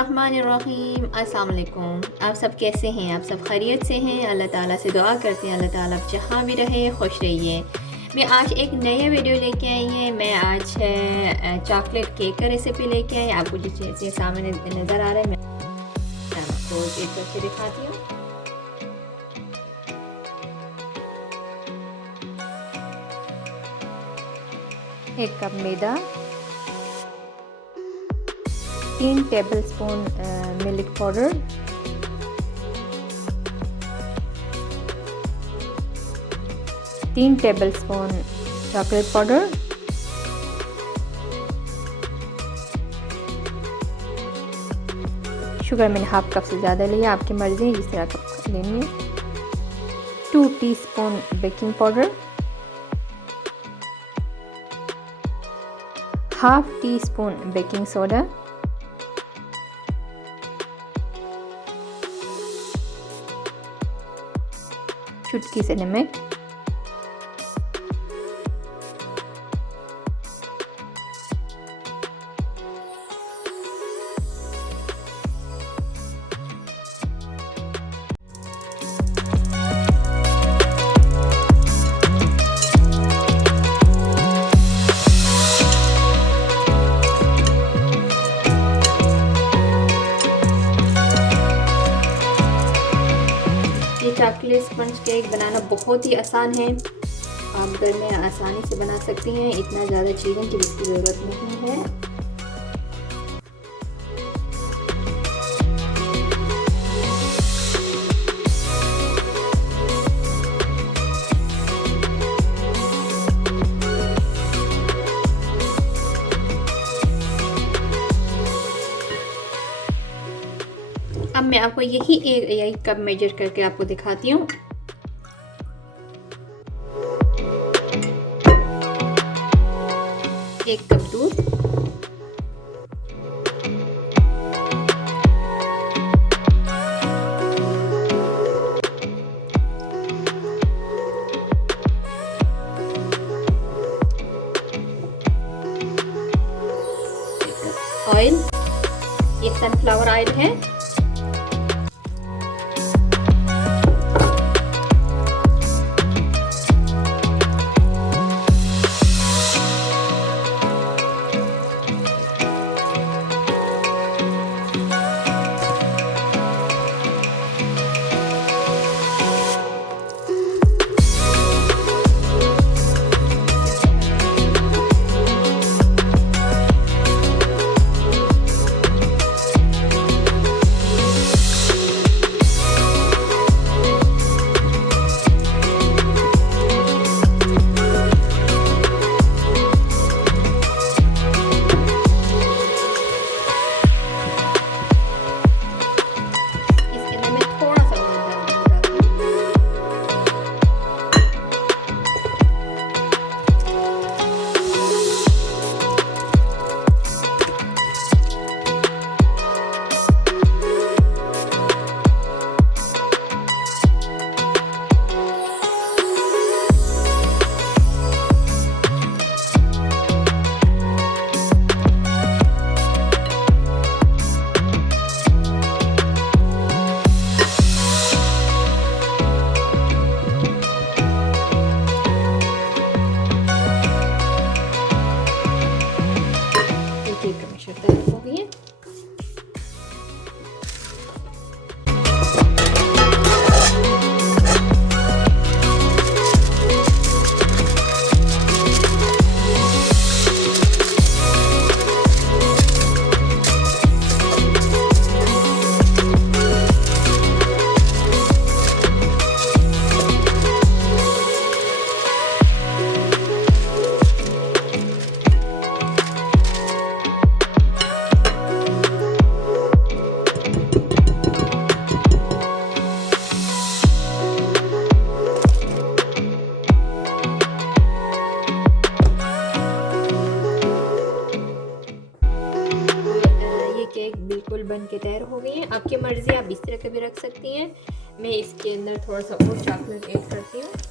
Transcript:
बिस्मिल्लाहिर्रहमानिर्रहीम। अस्सलाम वालेकुम। आप सब कैसे हैं? आप सब खैरियत से हैं? अल्लाह ताला से दुआ करते हैं अल्लाह ताला आप जहाँ भी रहें खुश रहिए। मैं आज एक नया वीडियो लेके आई है। मैं आज चॉकलेट केक का रेसिपी लेके आई। आपको जैसे सामने नज़र आ रहा है मैं आपको एक करके दिखाती हूँ। एक कप मैदा, 3 tablespoon milk powder, 3 tablespoon chocolate powder, sugar मैंने हाफ कप से ज़्यादा लिया, आपकी मर्ज़ी है जिस तरह कप लेनी है, 2 teaspoon baking powder, half tea spoon baking soda, चुटकी से नमक, चॉकलेट स्पंज केक बनाना बहुत ही आसान है। आप घर में आसानी से बना सकती हैं। इतना ज़्यादा चीज़ों की इसकी ज़रूरत नहीं है। अब मैं आपको यही कप मेजर करके आपको दिखाती हूँ। एक कप दूध, ऑयल, ये सनफ्लावर ऑयल है, तैयार हो गई है। केक बिल्कुल बन के तैयार हो गई है। आपकी मर्ज़ी, आप इस तरह का भी रख सकती हैं। मैं इसके अंदर थोड़ा सा और चॉकलेट ऐड करती हूँ।